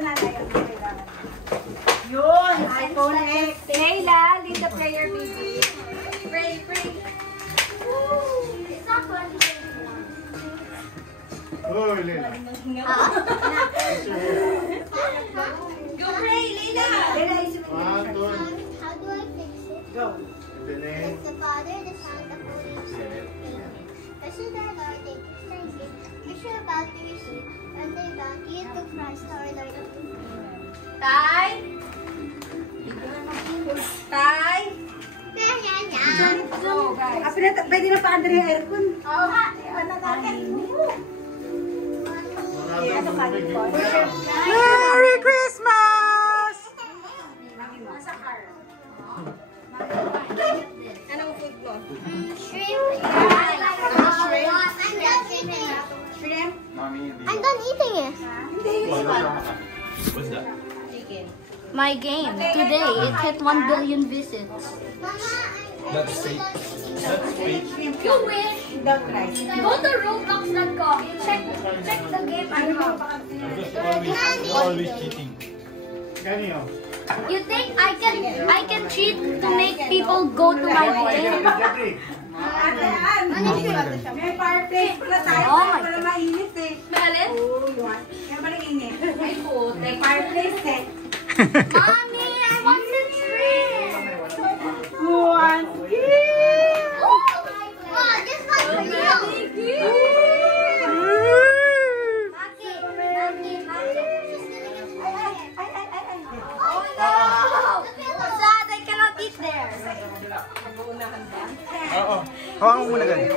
nanay ang kailangan. Yun! iPhone X. Layla, lead the prayer, baby. Pray, pray. It's not 2021. Oh, Layla. Go pray, Layla! Layla, isip mo. How do I fix it? Go. The name. The Father, the Son, the Holy Spirit. Amen. Blessed are Lord, thank you. We should about to receive and they bounty to Christ our Lord. Tay? Tay? Go, guys. Pwede na pa Andre yung aircon. Oo. Ano natin? Merry Christmas! Nasa car. Anong food mo? Shrimp. Shrimp? I'm done eating it. Hindi, yun iba. What's that? Chicken. My game. Today, it hit 1 billion visits. That's fake. That's fake. You wish. Without rice. Go to Roblox.com. Check the game I have. I'm just always cheating. Kanino? You think I can cheat to make people go to my game? May fireplace pala tayo. Oh my Para mainit eh. Malin? Oo, yun. Kaya pala init. Ay po, may fireplace eh. Mommy, I want the tree. One. Oh, this one's for you. Oh no! Sad, I cannot eat there. Oo. Hawakan mo muna ganun.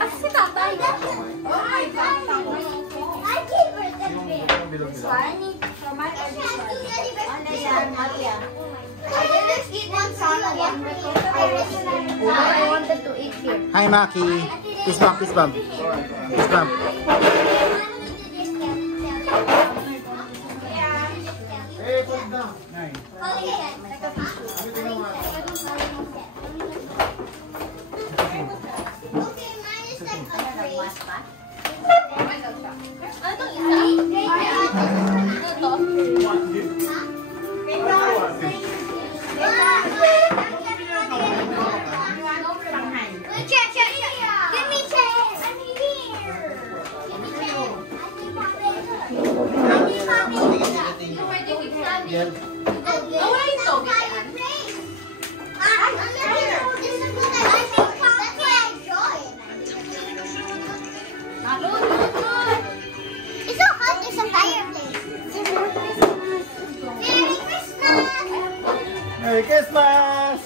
Asa si tatay? Oh my God! I gave her the bear. This one? I didn't eat one salad because I wanted to eat here. Hi, Maki. Kiss bump, kiss bump. Kiss bump. Hey, put down. Nine. Okay, mine is like a grape. Give me change. I'm here. Give me change. It's so hot, there's a fireplace. Merry Christmas! Merry Christmas!